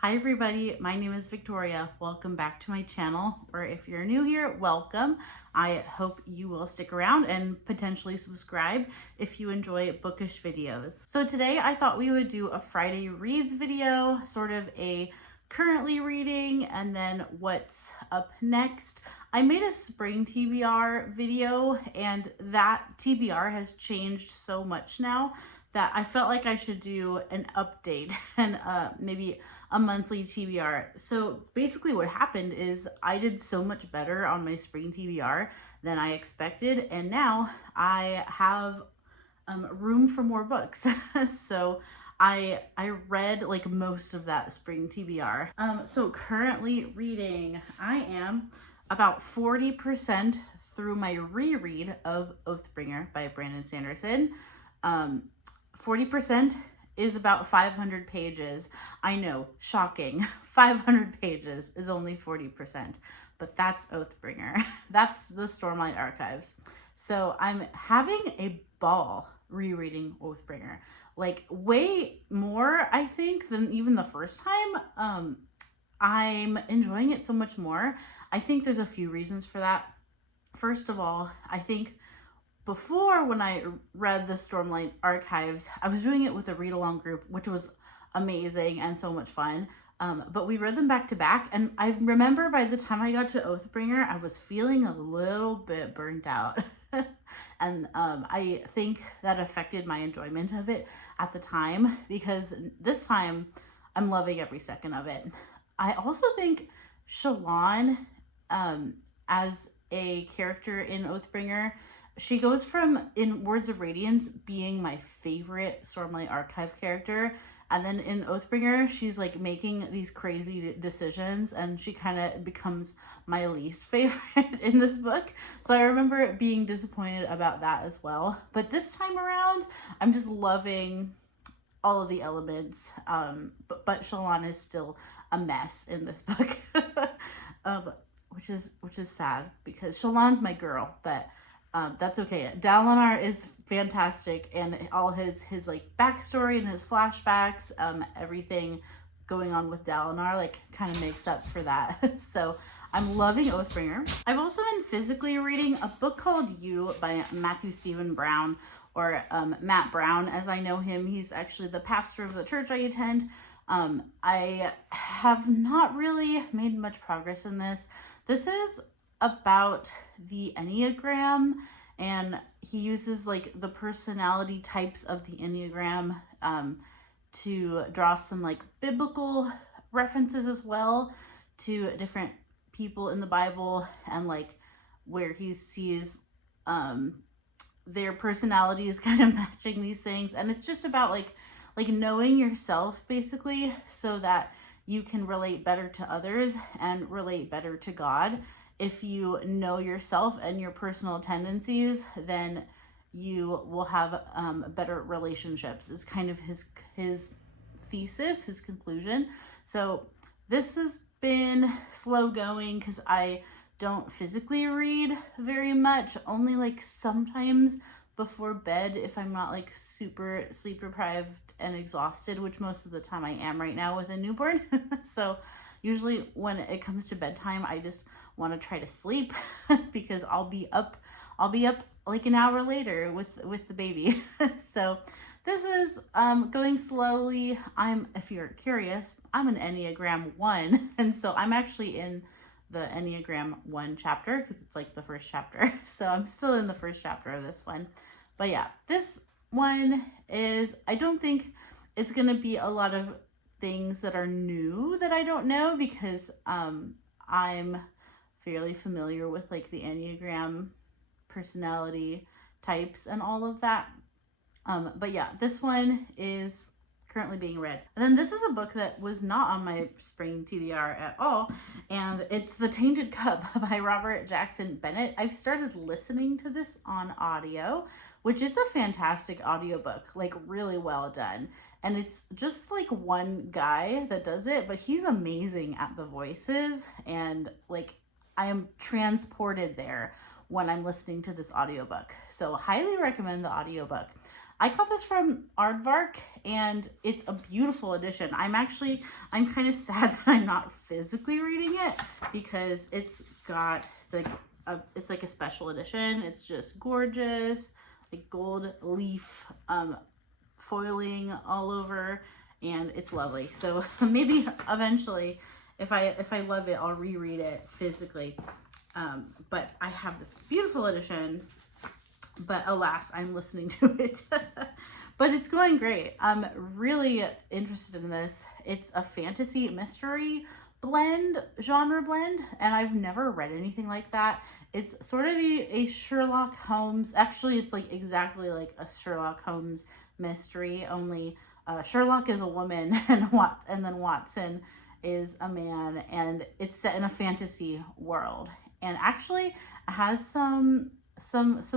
Hi everybody, my name is Victoria. Welcome back to my channel, or if you're new here, welcome. I hope you will stick around and potentially subscribe if you enjoy bookish videos. So today I thought we would do a Friday Reads video, sort of a currently reading and then what's up next. I made a spring TBR video and that TBR has changed so much now that I felt like I should do an update and maybe a monthly TBR. So basically what happened is I did so much better on my spring TBR than I expected, and now I have room for more books. So I read like most of that spring TBR. So currently reading, I am about 40% through my reread of Oathbringer by Brandon Sanderson. 40% is about 500 pages. I know, shocking. 500 pages is only 40%, but that's Oathbringer. That's the Stormlight Archives. So I'm having a ball rereading Oathbringer. Like way more, I think, than even the first time. I'm enjoying it so much more. I think there's a few reasons for that. First of all, I think before, when I read the Stormlight Archives, I was doing it with a read-along group, which was amazing and so much fun. But we read them back to back, and I remember by the time I got to Oathbringer, I was feeling a little bit burnt out. And I think that affected my enjoyment of it at the time, because this time I'm loving every second of it. I also think Shallan, as a character in Oathbringer, she goes from, in Words of Radiance, being my favorite Stormlight Archive character, and then in Oathbringer, she's like making these crazy decisions, and she kind of becomes my least favorite in this book. So I remember being disappointed about that as well. But this time around, I'm just loving all of the elements, but Shallan is still a mess in this book, which is sad, because Shallan's my girl, but that's okay. Dalinar is fantastic, and all his like backstory and his flashbacks, everything going on with Dalinar like kind of makes up for that. So I'm loving Oathbringer. I've also been physically reading a book called You by Matthew Stephen Brown, or Matt Brown as I know him. He's actually the pastor of the church I attend. I have not really made much progress in this. This is about the Enneagram, and he uses like the personality types of the Enneagram to draw some like biblical references as well to different people in the Bible, and like where he sees their personalities kind of matching these things. And it's just about like knowing yourself, basically, so that you can relate better to others and relate better to God. If you know yourself and your personal tendencies, then you will have better relationships, is kind of his thesis, his conclusion. So this has been slow going because I don't physically read very much, only like sometimes before bed if I'm not like super sleep deprived and exhausted, which most of the time I am right now with a newborn. So usually when it comes to bedtime, I just want to try to sleep because I'll be up like an hour later with the baby. So this is going slowly. If you're curious, I'm an Enneagram 1, and so I'm actually in the Enneagram 1 chapter because it's like the first chapter. So I'm still in the first chapter of this one. But yeah, this one is, I don't think it's gonna be a lot of things that are new that I don't know, because I'm fairly familiar with like the Enneagram personality types and all of that. But yeah, this one is currently being read. And then this is a book that was not on my spring TBR at all, and it's The Tainted Cup by Robert Jackson Bennett. I've started listening to this on audio, which is a fantastic audiobook, like really well done. And it's just like one guy that does it, but he's amazing at the voices, and like I am transported there when I'm listening to this audiobook. So highly recommend the audiobook. I got this from Aardvark, and it's a beautiful edition. I'm kind of sad that I'm not physically reading it, because it's got like it's like a special edition. It's just gorgeous, like gold leaf foiling all over, and it's lovely. So maybe eventually, if I love it, I'll reread it physically. But I have this beautiful edition, but alas, I'm listening to it. But it's going great. I'm really interested in this. It's a fantasy mystery genre blend, and I've never read anything like that. It's sort of a Sherlock Holmes, actually it's like exactly like a Sherlock Holmes mystery, only Sherlock is a woman and then Watson is a man, and it's set in a fantasy world, and actually has some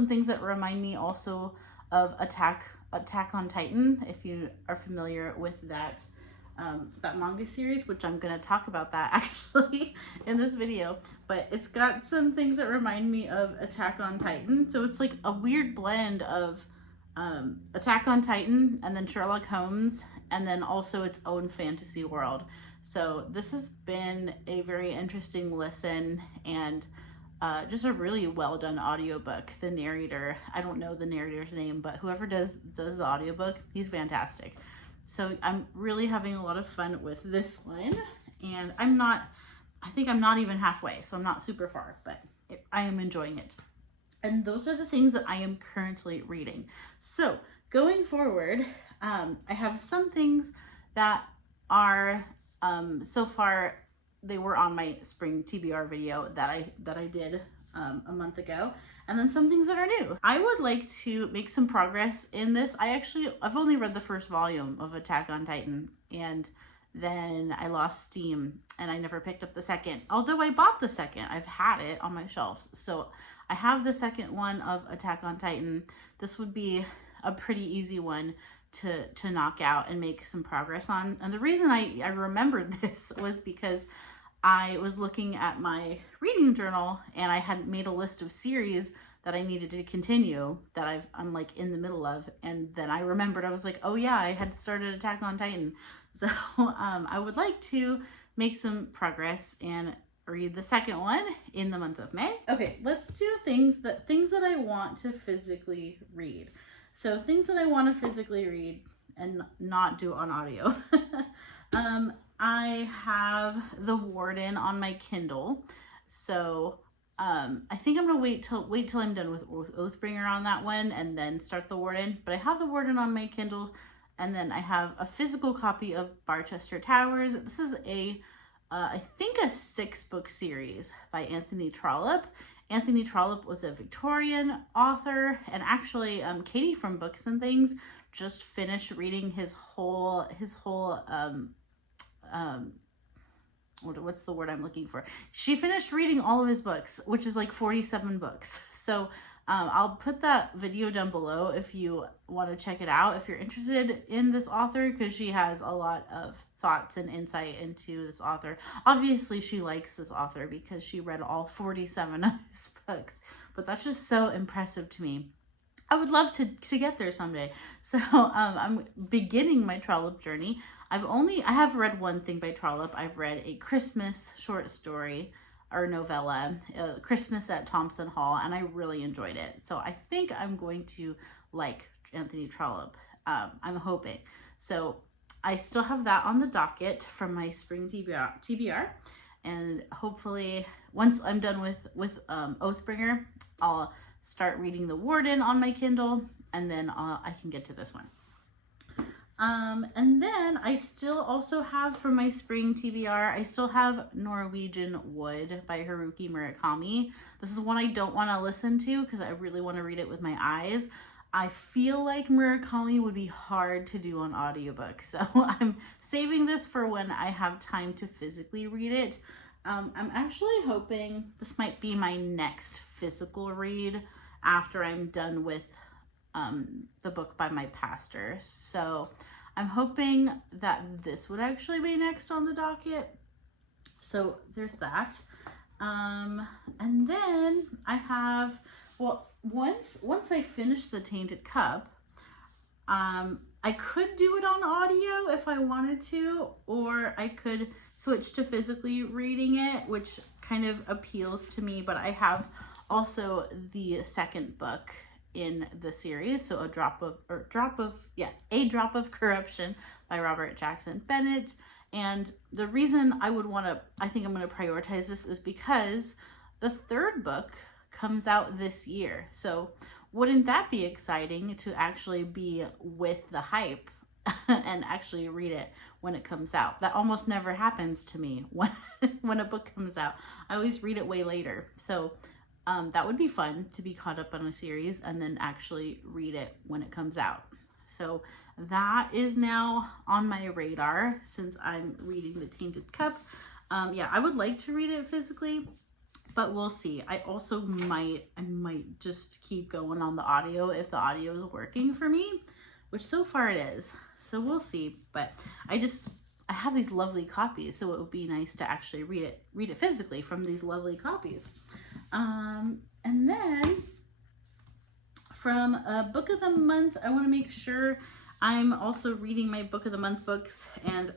things that remind me also of Attack on Titan, if you are familiar with that manga series, which I'm going to talk about that actually in this video. But it's got some things that remind me of Attack on Titan, so it's like a weird blend of Attack on Titan and then Sherlock Holmes, and then also its own fantasy world. So this has been a very interesting listen, and just a really well done audiobook. The narrator, I don't know the narrator's name, but whoever does the audiobook, he's fantastic. So I'm really having a lot of fun with this one, and I think I'm not even halfway, so I'm not super far, but I am enjoying it. And those are the things that I am currently reading. So going forward, I have some things that are so far, they were on my spring TBR video that I did a month ago, and then some things that are new. I would like to make some progress in this. I've only read the first volume of Attack on Titan, and then I lost steam and I never picked up the second. Although I bought the second, I've had it on my shelves. So I have the second one of Attack on Titan. This would be a pretty easy one to knock out and make some progress on. And the reason I remembered this was because I was looking at my reading journal, and I had made a list of series that I needed to continue that I'm like in the middle of, and then I remembered, I was like, oh yeah, I had started Attack on Titan. So I would like to make some progress and read the second one in the month of May. Okay, let's do things that I want to physically read. So things that I want to physically read and not do on audio. I have The Warden on my Kindle, so I think I'm gonna wait till I'm done with Oathbringer on that one and then start The Warden. But I have The Warden on my Kindle, and then I have a physical copy of Barchester Towers. This is I think a 6-book series by Anthony Trollope. Anthony Trollope was a Victorian author, and actually Katie from Books and Things just finished reading his whole what's the word I'm looking for? She finished reading all of his books, which is like 47 books. So I'll put that video down below if you want to check it out, if you're interested in this author, because she has a lot of thoughts and insight into this author. Obviously she likes this author because she read all 47 of his books, but that's just so impressive to me. I would love to get there someday. So I'm beginning my Trollope journey. I have read one thing by Trollope. I've read a Christmas short story or novella, Christmas at Thompson Hall, and I really enjoyed it. So I think I'm going to like Anthony Trollope. I'm hoping. So I still have that on the docket from my spring TBR, and hopefully once I'm done with Oathbringer, I'll start reading The Warden on my Kindle, and then I can get to this one. And then I still also have, for my spring TBR, I still have Norwegian Wood by Haruki Murakami. This is one I don't want to listen to because I really want to read it with my eyes. I feel like Murakami would be hard to do on audiobook, so I'm saving this for when I have time to physically read it. I'm actually hoping this might be my next physical read after I'm done with the book by my pastor. So I'm hoping that this would actually be next on the docket. So there's that. And then I have, well, once I finish The Tainted Cup, I could do it on audio if I wanted to, or I could switch to physically reading it, which kind of appeals to me, but I have also the second book in the series, so A Drop of Corruption by Robert Jackson Bennett. And the reason I think I'm going to prioritize this is because the third book comes out this year. So wouldn't that be exciting to actually be with the hype and actually read it when it comes out? That almost never happens to me when a book comes out. I always read it way later. So that would be fun to be caught up on a series and then actually read it when it comes out. So that is now on my radar since I'm reading The Tainted Cup. Yeah, I would like to read it physically, but we'll see. I also might just keep going on the audio if the audio is working for me, which so far it is. So we'll see. But I have these lovely copies, so it would be nice to actually read it physically from these lovely copies. And then from a book of the month, I want to make sure I'm also reading my book of the month books, and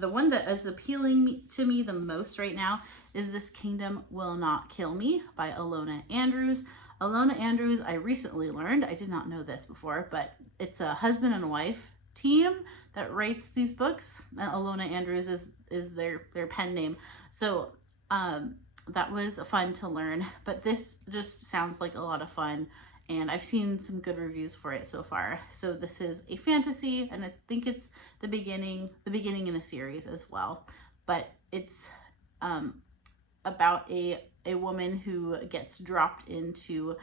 the one that is appealing to me the most right now is This Kingdom Will Not Kill Me by Ilona Andrews. Ilona Andrews, I recently learned, I did not know this before, but it's a husband and wife team that writes these books, and Ilona Andrews is their pen name. So that was fun to learn, but this just sounds like a lot of fun, and I've seen some good reviews for it so far. So this is a fantasy, and I think it's the beginning in a series as well, but it's about a woman who gets dropped into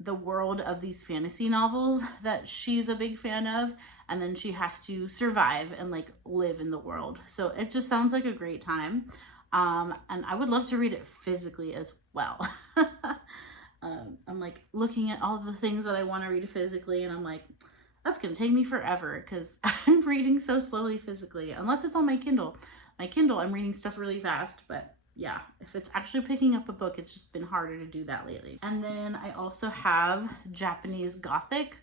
the world of these fantasy novels that she's a big fan of, and then she has to survive and like live in the world. So it just sounds like a great time. And I would love to read it physically as well. I'm like looking at all the things that I want to read physically, and I'm like, that's gonna take me forever because I'm reading so slowly physically, unless it's on my Kindle. My Kindle, I'm reading stuff really fast, but yeah, if it's actually picking up a book, it's just been harder to do that lately. And then I also have Japanese Gothic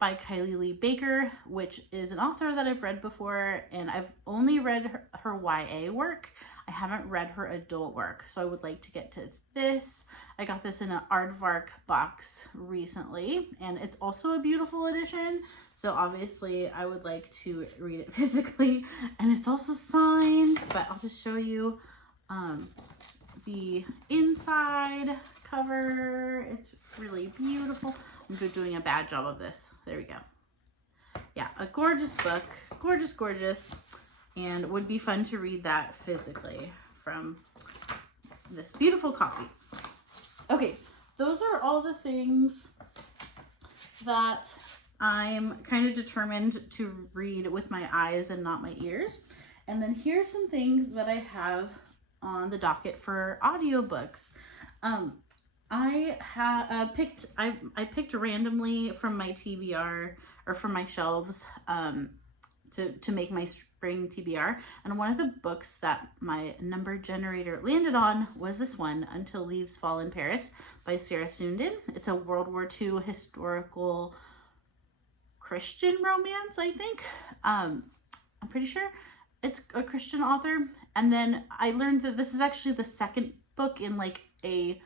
by Kylie Lee Baker, which is an author that I've read before, and I've only read her YA work. I haven't read her adult work, so I would like to get to this. I got this in an Aardvark box recently, and it's also a beautiful edition, so obviously I would like to read it physically, and it's also signed, but I'll just show you the inside cover. It's really beautiful. I'm doing a bad job of this. There we go. Yeah, a gorgeous book, gorgeous, and would be fun to read that physically from this beautiful copy. Okay, those are all the things that I'm kind of determined to read with my eyes and not my ears. And then here's some things that I have on the docket for audiobooks. I picked randomly from my TBR or from my shelves to make my spring TBR, and one of the books that my number generator landed on was this one, Until Leaves Fall in Paris by Sarah Sundin. It's a World War II historical Christian romance, I think. I'm pretty sure it's a Christian author. And then I learned that this is actually the second book in like a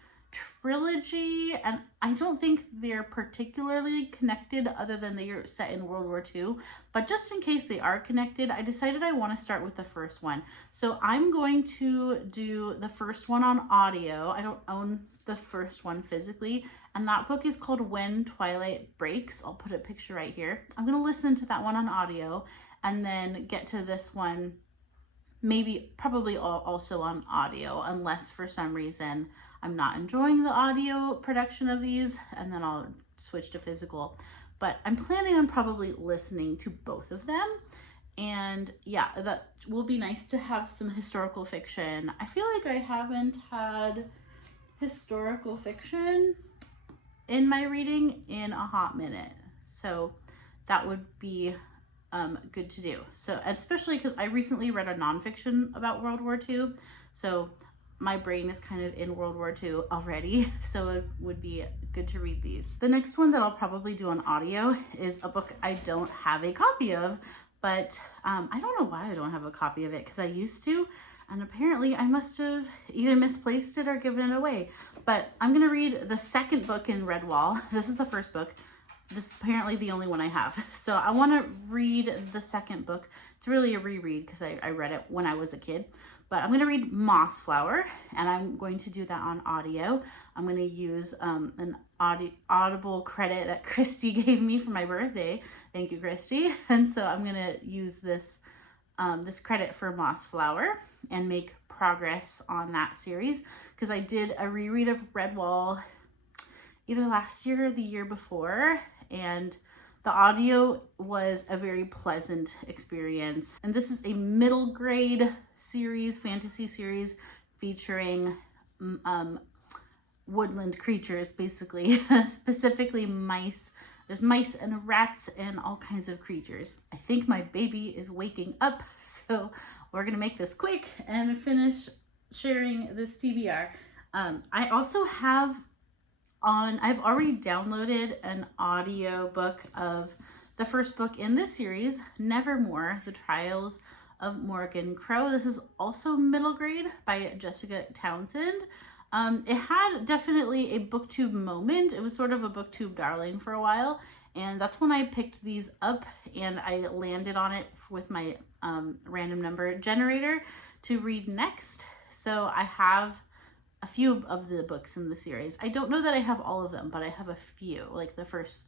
trilogy, and I don't think they're particularly connected other than they are set in World War II, but just in case they are connected, I decided I want to start with the first one. So I'm going to do the first one on audio. I don't own the first one physically, and that book is called When Twilight Breaks. I'll put a picture right here. I'm going to listen to that one on audio and then get to this one probably also on audio, unless for some reason I'm not enjoying the audio production of these, and then I'll switch to physical. But I'm planning on probably listening to both of them. And yeah, that will be nice to have some historical fiction. I feel like I haven't had historical fiction in my reading in a hot minute. So that would be good to do. So especially because I recently read a nonfiction about World War II. So my brain is kind of in World War II already, so it would be good to read these. The next one that I'll probably do on audio is a book I don't have a copy of, but I don't know why I don't have a copy of it, because I used to, and apparently I must have either misplaced it or given it away. But I'm gonna read the second book in Redwall. This is the first book. This is apparently the only one I have. So I wanna read the second book. It's really a reread because I read it when I was a kid. But I'm gonna read Mossflower, and I'm going to do that on audio. I'm gonna use an Audible credit that Christy gave me for my birthday. Thank you, Christy. And so I'm gonna use this this credit for Mossflower and make progress on that series, because I did a reread of Redwall either last year or the year before, and the audio was a very pleasant experience. And this is a middle grade series, fantasy series, featuring woodland creatures, basically, specifically mice. There's mice and rats and all kinds of creatures. I think my baby is waking up, so we're gonna make this quick and finish sharing this TBR. I also have I've already downloaded an audio book of the first book in this series, Nevermore, The Trials of Morgan Crow. This is also middle grade by Jessica Townsend. It had definitely a booktube moment. It was sort of a booktube darling for a while, and that's when I picked these up and I landed on it with my random number generator to read next. So I have a few of the books in the series. I don't know that I have all of them, but I have a few, like the first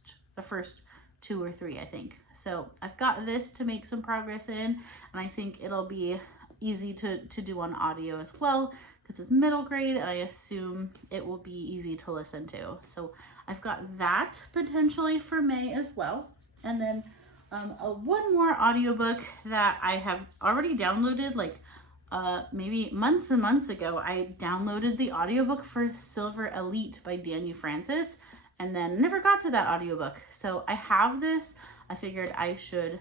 2 or 3, I think. So I've got this to make some progress in, and I think it'll be easy to do on audio as well, because it's middle grade, and I assume it will be easy to listen to. So I've got that potentially for May as well. And then one more audiobook that I have already downloaded, like maybe months and months ago. I downloaded the audiobook for Silver Elite by Daniel Francis, and then never got to that audiobook. So I have this. I figured I should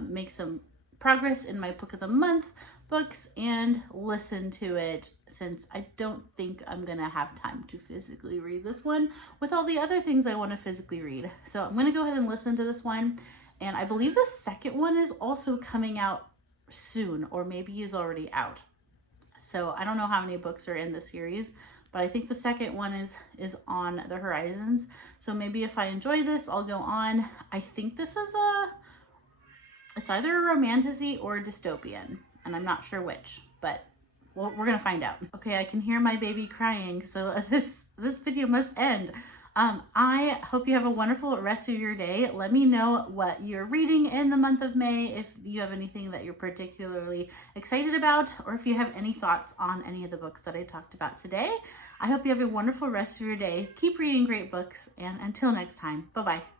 make some progress in my book of the month books and listen to it, since I don't think I'm gonna have time to physically read this one with all the other things I want to physically read. So I'm gonna go ahead and listen to this one, and I believe the second one is also coming out soon, or maybe is already out. So I don't know how many books are in the series, but I think the second one is on the horizons. So maybe if I enjoy this, I'll go on. I think this is it's either a romantasy or a dystopian, and I'm not sure which, but we're gonna find out. Okay, I can hear my baby crying, so this video must end. I hope you have a wonderful rest of your day. Let me know what you're reading in the month of May, if you have anything that you're particularly excited about, or if you have any thoughts on any of the books that I talked about today. I hope you have a wonderful rest of your day. Keep reading great books, and until next time, bye-bye.